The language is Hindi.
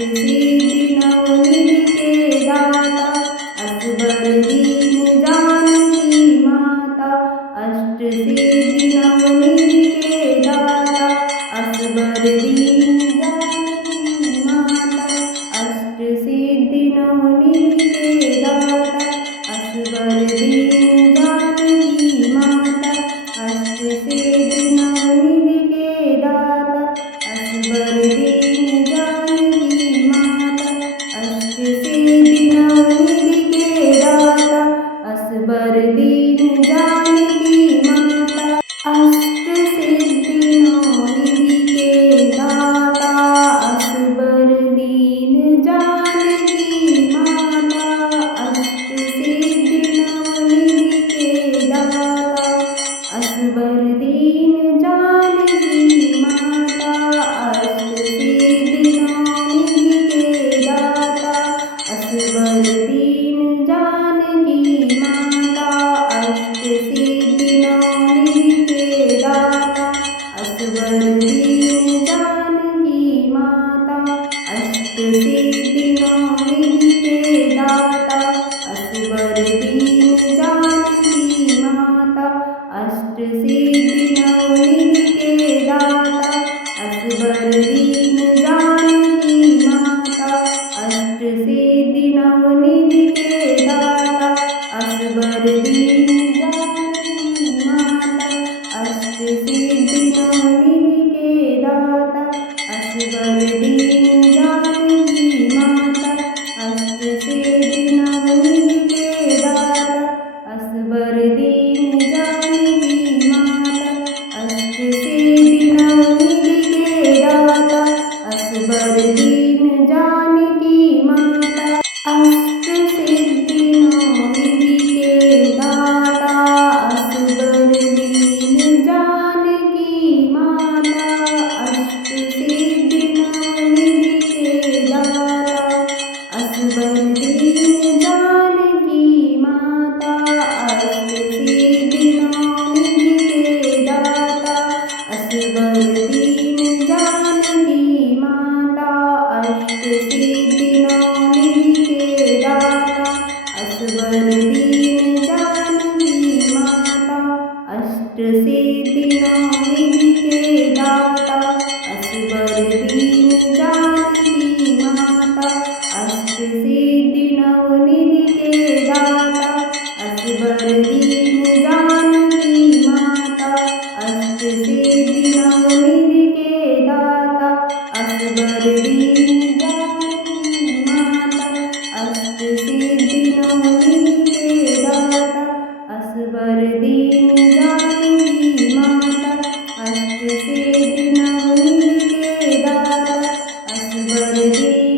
सिद्धि नवनिधि जानकी माता, अष्ट सिद्धि नवनिधि के दाता, असबर दीन जानकी माता, अष्ट सिद्धि नवनिधि के दाता, असबर दीन जानकी माता, अष्ट सिद्धि नवनिधि के दाता, असबर दीन जानकी माता, अष्ट सिद्धि नवनिधि के दाता, असबर दीन जानकी माता, अष्ट सिद्धि नवनिधि के दाता, असबर दीन जानकी माता, अष्ट सिद्धि नवनिधि के दाता, असबर दीन जानकी माता, अष्ट सिद्धि नवनिधि के दाता, असबर दीन जानकी माता, अष्ट सिद्धि नवनिधि के दाता, असबर दीन जानकी माता, अष्ट सिद्धि नवनिधि के दाता, असबर दीन जानकी माता, अष्ट सिद्धि नवनिधि के दाता, असबर दीन जानकी माता, अष्ट सिद्धि नवनिधि के दाता, असबर दीन जानकी माता, अष्ट सिद्धि नवनिधि के दाता, असबर दीन जानकी माता, अष्ट सिद्धि नवनिधि के दाता, असबर दीन जानकी माता, अष्ट सिद्धि नवनिधि के दाता, असबर दीन जानकी माता, अष्ट सिद्धि नवनिधि के दाता, असबर दीन जानकी माता, अष्ट सिद्धि नवनिधि के दाता, असबर दीन जानकी माता, अष्ट सिद्धि नवनिधि के दाता, असबर दीन जानकी माता, अष्ट सिद्धि नवनिधि के दाता, असबर दीन